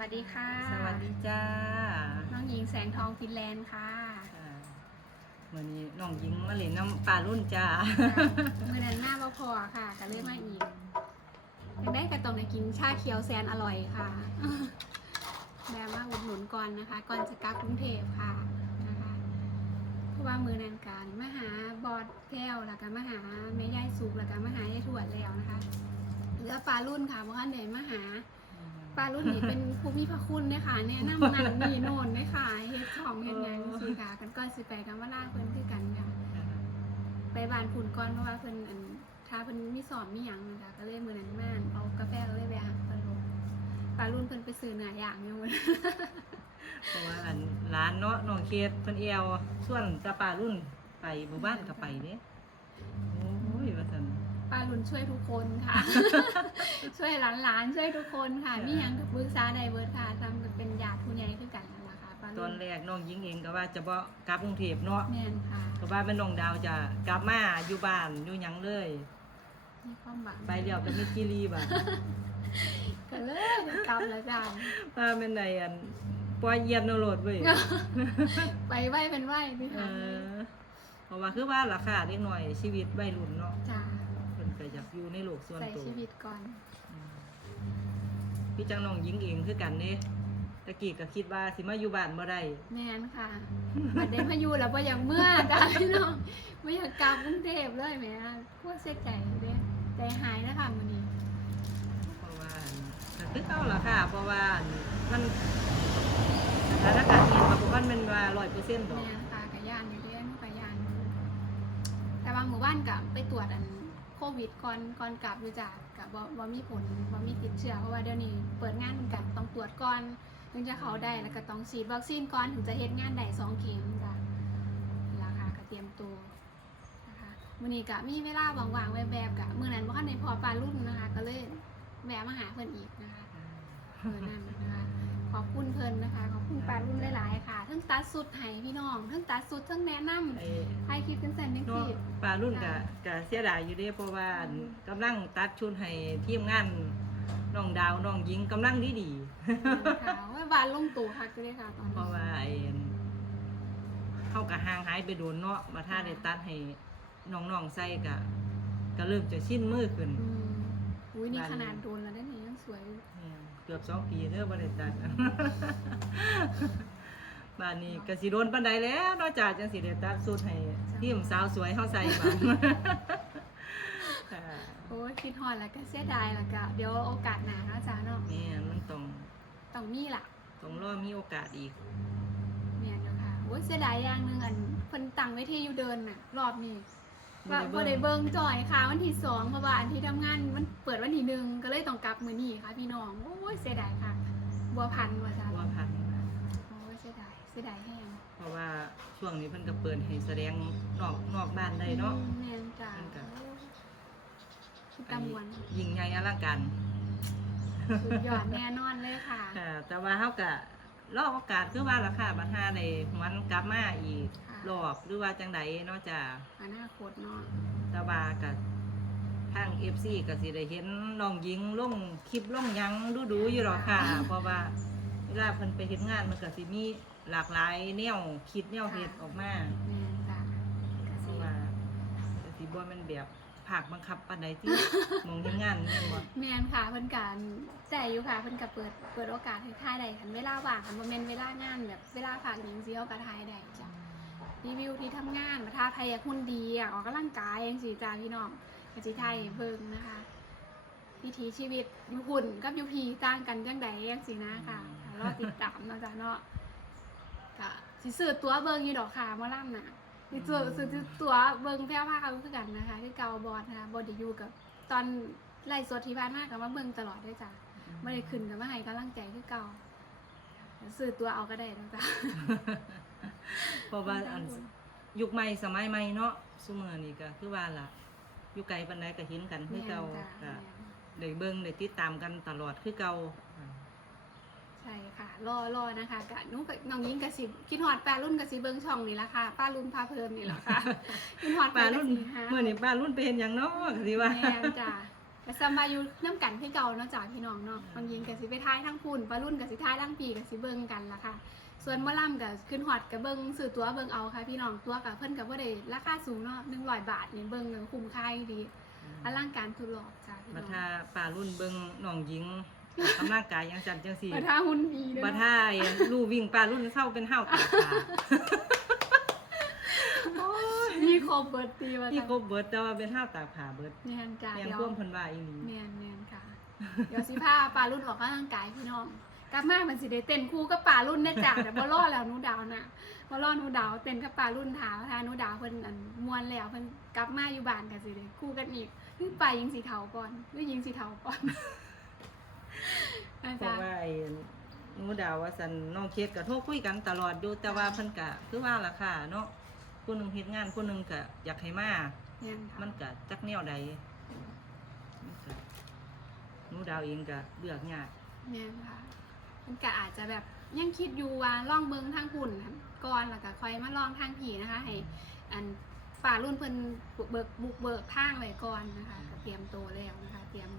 วัสดีค่ะ สวัสดีจ้า น้องหญิงแสงทองฟินแลนด์ค่ะอ่าวันนี้น้องหญิงมาเล่นน้ำปลารุ่นจ้าเมื่อนั้นหน้าบ่พอค่ะก็เลยมาอีกยังได้กระตองในกินชาเขียวแสนอร่อยค่ะ แบมาอุดหนุนก่อนนะคะ ก่อนจะกลับกรุงเทพค่ะนะคะเพราะว่ามือนันการมาหาบอดแก้วแล้วก็มาหาแม่ย่ายสุกแล้วก็มาหายายทวดแล้วนะคะเหลือปลารุ่นค่ะเพราะว่าเดมาหา ปลารุ่นนี้เป็นผู้มีพระคุณเนี่ยค่ะแนะนำนั่นนี่โน่นนี่ยค่ะเฮ็ดของเฮ็ดหยังสิค่ะกันก่อนสิไปกันว่าล่าเพิ่นคือกันค่ะไปบ้านคุณก่อนเพราะว่าเพิ่นอันถ้าเพิ่นมีสอนมีหยังนะคะก็เลยมื้อนั้นมาเอากาแฟก็เลยไปหาเพิ่นลงปลารุ่นเพิ่นไปซื้อเนื้อย่างอยู่มื้อเพราะว่าอันร้านเนาะน้องเคสเพิ่นเอวส่วนตาปลารุ่นไปหมู่บ้านก็ไปเด้โอ้ย ปลารุ่นช่วยทุกคนค่ะ ช่วยหลานๆช่วยทุกคนค่ะ มีหยังก็ปรึกษาได้เบิดค่ะทำกันเป็นญาติผู้ใหญ่คือกันนั่นล่ะค่ะปลาตรุ่อนนแรกน้องหญิงเองก็ว่าจะบ่กลับกรุงเทพเนาะแม่นค่ะก็ว่าแม่น้องดาวจะกลับมาอยู่บ้านอยู่หยังเลย มีความหวังไปแล้วก็มีกิรีบัดก็เลยกลับแล้วจ้าว่าแม่นใดอันปล่อยเยียนโนโลดเว้ย ไปไหวเป็นไหวพี่เอคะอเพราะว่าคือว่าราคาเล็กหน่อยชีวิตวัยรุ่นเนาะจ้าเพิ่น ก็อยากอยู่ในโลกส่วนใส่ตัวชีวิตก่อน อืมพี่จังน้องหญิงเองคือกันเด้ตะกี้ก็คิดว่าสิมาอยู่บ้านบ่ได้ แมนค่ะ บัดเดมาอยู่แล้วพออย่างเมื่อจ้าพี่น้องไม่อยากกลับกรุงเทพเลยแหม่พวกเสียใจเด้ใจหายนะคะมื้อนี้ เพราะว่าก็คือเอาล่ะค่ะ เพราะว่ามันสถานการณ์เองก็บ่ว่ามันว่า100%ดอก แม่นค่ะกะย่านอยู่เด้กะย่านอยู่แต่ว่าหมู่บ้านกับไปตรวจอัน โควิดก่อนก่อนกลับอยู่จ้ะกับบ่บ่มีผลบ่มีติดเชื้อเพราะว่าเดี๋ยวนี้เปิดงานกันต้องตรวจก่อนถึงจะเข้าได้แล้วก็ต้องฉีดวัคซีนก่อนถึงจะเฮ็ดงานได้สองเข็มจ้ะราคาก็เตรียมตัวนะคะมื้อนี้ก็มีเวลาว่างๆแวบๆกะมื้อนั้นบ่ทันได้พอปลารุ่นนะคะ ก็เลยแวะมาหาเพิ่นอีกนะคะมื้อนั้นนะคะขอบคุณเพิ่นนะคะขอบคุณปลารุ่นหลายๆค่ะทั้งตัดสุดให้พี่น้องทั้งตัดสุดทั้งแนะนำไอ้ให้คลิปจังซั่นจังเนาะซี่ปลารุ่นก็ก็เสียดายอยู่เด้เพราะว่ากํลังตัดชุดให้ทีมงานน้องดาวน้องหญิงกำลังดีดีค่ะว่าบานลงตู่คักอยู่เลยค่ะตอนๆเพนี้ราะว่าไอ้เฮาก็ห่างหายไปโดนเนาะมาถ้าได้ตัดให้น้องๆใส่ก็ก็เริ่มจะชินมือขึ้นอืมอุ้ยนี่ขนาดโดนแล้วได้นี่ยังสวยอยู่เนี่ยเกือบสองปีเด้อบ่ได้ตัด บ้านนี้ก็สิโดนปานใดแล้วนอกจากจังสิได้ตัดสุดให้ทีมสาวสวยเฮาใส่บ้างค่ะโอ้ยคิดฮอดแล้วก็เสียดายแล้วก็เดี๋ยวโอกาสหน้าเนาะจ้าเนาะแม่นมันต้องต้องมีล่ะต้องรอมีโอกาสอีกเนี่ยเนาะค่ะโอ้ยเสียดายอย่างหนึงอันเพิ่นตั้งไว้ที่อยู่เดินน่ะรอบนี้บ่ว่าได้บ่เบิ่งได้เบิ่งจ่อยค่ะ วันที่สองเพราะว่าอันที่ทำงานมันเปิดวันที่หนึ่งก็เลยต้องกลับมื้อนี้ค่ะ พี่น้องโอ้ยเสียดายค่ะ บัวพันธุ์ว่าจ้าว่าพันโอ้ยเสียดายเสียดายแฮงเพราะว่าช่วงนี้เพิ่นก็เปิดให้แสดงนอกนอกบ้านได้เนาะอืมแม่นจ้ามันก็คิดตะมวนยิ่งใหญ่อลังการสุดยอดแน่นอนเลยค่ะ ค่ะ แต่ว่าเฮาก็รอโอกาสคือว่าราคาบัดหาได้หวนกลับมาอีกค่ะ รอบหรือว่าจังใดเนาะจ้ะ อนาคตเนาะแต่ว่าก็ทาง FC ก็สิได้เห็นน้องหญิงลงคลิปลงหยังดูๆอยู่หรอกค่ะ เพราะว่าเวลาเพิ่นไปเฮ็ดงานมันก็สิมี หลากหลายแนวคิดแนวเฮ็ดออกมาแม่นจ้ะกเพสิราะว่าก็สิบ่แม่นแบบภาคบังคับปานใดที่มองเฮ็ดงานแม่นบ่แม่นค่ะเพิ่นการใจอยู่ค่ะเพิ่นก็เปิดเปิดโอกาสให้ถ่ายได้คันเวลาว่างคันบ่แม่นเวลางานแบบเวลาฝากหญิงสิเฮาก็ถ่ายได้จ้ะ รีวิวที่ทำงานมาถ้าใครอยากหุ่นดีอยากออกกำลังกายจังซี่จ้าพี่น้องก็สิถ่ายให้เบิ่งนะคะวิถีชีวิตอยู่หุ่นกับอยู่พีต่างกันจังใดจังซี่นะค่ะรอติดตามเนาะจ้ะเนาะ ก็สิซื้อตั๋วเบิ่งอยู่ดอกค่ะหมอลำน่ะคือตัวคือตัวเบิงแพ้วผ้าเขาคือกันนะคะคือเกาบอดนะคะบอดี้ยูกับตอนไล่สดที่ผ่านมากับว่าเบิงตลอดได้จ้ะไม่ได้ขึ้นกับว่าให้กำลังใจคือเก่าสื่อตัวเอาก็ได้นะจ๊ะเพราะว่าอันยุคใหม่สมัยใหม่เนาะซุมื้อนี้ก็คือว่าล่ะอยู่ไกลปานใดก็เห็นกันคือเก่าแม่นจ้ะก็ได้เบิ่งได้ติดตามกันตลอดคือเก่าใช่ ค่ะรอรอนะคะกะนุ้งกับน้องยิงกะสิคิดฮอดป้ารุ่นกะสิเบิงช่องนี่ละค่ะป้ารุ่นพาเพลินนี่ละค่ะคิดฮอดป้ารุ่นกะสิหเมื่อนี้ป้ารุ่นไปเห็นหยังเนาะก็สิว่าแม่นจ้ะพแต่สมาอยู่น้ำกันที่เก่าเนาะจ้าพี่น้องเนาะบางยิงกับสิไปท้ายทั้งพุ่นปลารุ่นกับสิท้ายทั้งปีกับสิเบิ่งกันละค่ะ ส่วนหมอล่ำกับขึ้นฮอดกับเบิ่งซื้อตัวเบิ่งเอาค่ะ พี่น้องตัวกับเพิ่นกับว่าได้ราคาสูงเนาะหนึ่งร้อยบาทนี่เบิ่งก็คุ้มค่าอยู่ดีอลังการทุกรอบจ้าพี่น้บัอดงถ้าป่ารุ่นเบิ่งน้องหญิง ออกกำลังกายยังจันจังซี่บัดท่าหุ่นดีด้วยบัดถ้าไอ้ลู่วิ่งป่ารุ่นเศร้าเป็นห้าวตาขามีครบเบิดตีว่าที่ครบเบิดแต่ว่าเป็นห้าวตาขาเบิดแม่นจ้าแม่นเดี๋ยวพ่วงเพิ่นว่าอีหลีแม่นแม่นค่ะ เดี๋ยวสิพาปลารุ่นออกกำลังกายพี่น้องกลับมามันสิได้เต้นคู่กับปลารุ่นแน่จ้ะแต่บ่รอแล้วหนูดาวน่ะบ่รอหนูดาวเต้นกับปลารุ่นถามทาหนูดาวเพิ่นอันม่วนแล้วเพิ่นกลับมาอยู่บ้านกันสิได้คู่กันอีกหรือไปยิงสีเทาก่อนหรือยิงสีเทาก่อน นะเพราะจ๊ะว่าไอ้หนูดาวว่าซั่นน้องเคสก็โทรคุยกันตลอดอยู่แต่ว่าเพิ่นก็คือว่าล่ะค่ะเนาะผู้หนึงเฮ็ดงานผู้หนึงก็อยากให้มา แม่นค่ะมันก็จักแนวใดมันก็หนูดาวเองก็เลือกยากแม่นค่ะ มันก็อาจจะแบบยังคิดอยู่ว่าล่องเบิงทางหุ่นก่อนแล้วก็ค่อยมาลองทางผีนะคะให้อันป่ารุ่นเพิ่นบุกเบิกบุกเบิกทางไว้ก่อนนะคะก็เตรียมตัวแล้วนะคะ เตรียม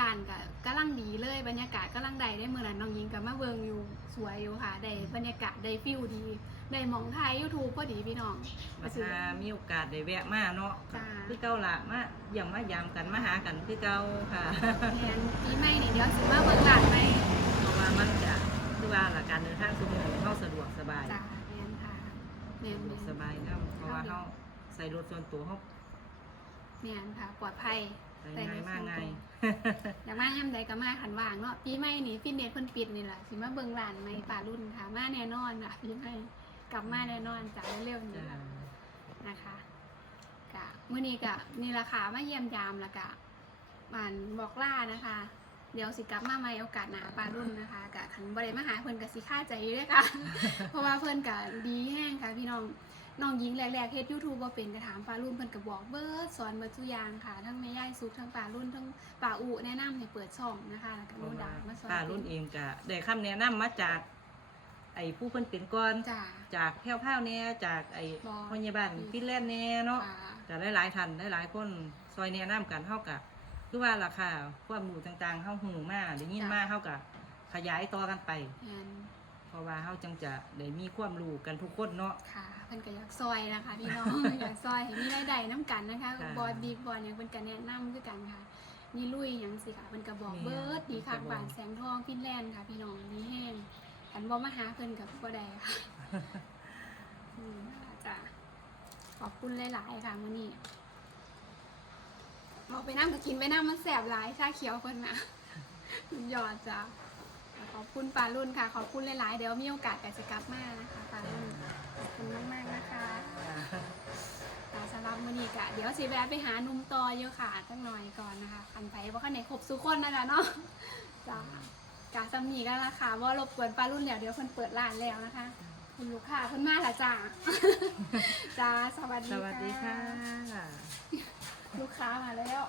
ร้านก็กำลังดีเลยบรรยากาศกำลังได้ได้เมื่อนั้นน้องยิงกับมาเบิงอยู่สวยอยู่ค่ะได้บรรยากาศได้ฟิลดีได้หมองไทยยูทูบพอดีพี่น้องมาถ้ามีโอกาสได้แวะมาเนาะจ้าคือเก่าละมาเยี่ยมมายามกันมาหากันคือเก่าค่ะแมนปีใหม่นี่เดี๋ยวสิมาเบิงร้านใหม่เพราะว่ามันจะคือว่าละการเดินทางสมมือเฮาสะดวกสบายจ้าแมนค่ะแมนสะดวกแมสนบายนํเพราะว่าเฮาใส่รถส่วนตัวเฮาแมนค่ะปลอดภัยไปง่ายมากง่าย อยากมาย่ำใดก็มาขันว่างเนาะปีใหม่นี่ฟิตเนสเพิ่นปิดนี่แหละสิมาเบิ่งร้านใหมป่ารุ่นค่ะมาแน่นอนค่ะปีใหม่กลับมาแน่นอนจากเร็วๆนี้จ้านะคะกะมื้อนี้กะนี่ราคามาเยี่ยมยามล้วกะบ้านบอกล่านะคะ เดี๋ยวสิกลับมาใหม่โอกาสหนาป่ารุ่นนะคะกะขันบ่ได้มาหาเพิ่นกะสิค่าใจเด้อค่ะ เพราะว่าเพิ่นกะดีแห้งค่ะพี่น้อง น้องหญิงแรกๆเฮ็ด YouTube บ่เป็นก็ถามป่ารุ่นเพิ่นก็บอกเบิดสอนเบิดทุกอย่างค่ะ ทั้งแม่ย่ายซุกทั้งป่ารุ่นทั้งป่าอุแนะนำให้เปิดช่องนะคะแล้วก็เพโนราะดาว่ามาสอนป้ารุ่นเองก็ได้คำแนะนำมาจาก ไอ้ผู้เพิ่นเป็นก่อนจ้า จากแพ้วๆเนี่ยจากไอ้บอพยาบาลฟินแลนด์เนี่ยเนาะ ค่ะแต่หลายๆท่านหลายๆคนซอยแนะนำกันเฮากับคือว่าราคาความรู้ต่างๆเฮาหูมาได้ยินมาเฮากับขยายต่อกันไป แม่น เพราะว่าเฮาจังจะได้มีความรู้กันทุกคนเนาะ ค่ะเพิ่นก็อยากซอยนะคะพี่น้อง อยากซอยให้มีรายได้น้ำกันนะคะค่ะบอดบิ๊กบอลอย่างเพิ่นก็แนะนำคือกันค่ะ นี่ลุยหยังสิค่ะเพิ่นก็บอกแม่นเบิดดีคักเพิ่นก็บอกบ้านแสงทองฟินแลนด์ค่ะ พี่น้องนี่แห้งคันบ่มาหาเพิ่นก็บ่ได้ค่ะอืมจ้ะขอบคุณหลาย ๆ ค่ะมื้อนี้เอาไปน้ำก็กินไปน้ำมันแสบหลายชาเขียวเพิ่นน่ะสุดยอดจ้ะ ขอบคุณปารุ่นค่ะ ขอบคุณหลาย ๆ เดี๋ยวมีโอกาสก็จะกลับมานะคะปารุ่นขอบคุณมาก ๆ นะคะค่ะสำหรับมื้อนี้ก็เดี๋ยวสิแวะไปหาหนุ่มต่อเยอะค่ะจังหน่อยก่อนนะคะคันไปบ่คันไหนครบสุกคนนะคะเนาะจ้ะกาสำนีก็ราคาว่ารบกวนปารุ่นแล้วเดี๋ยวเพิ่นเปิดร้านแล้วนะคะ คุณลูกค้าเพิ่นมาและจ้าจ้าสวัสดีสวัสดีค่ะ ลูกค้ามาแล้ว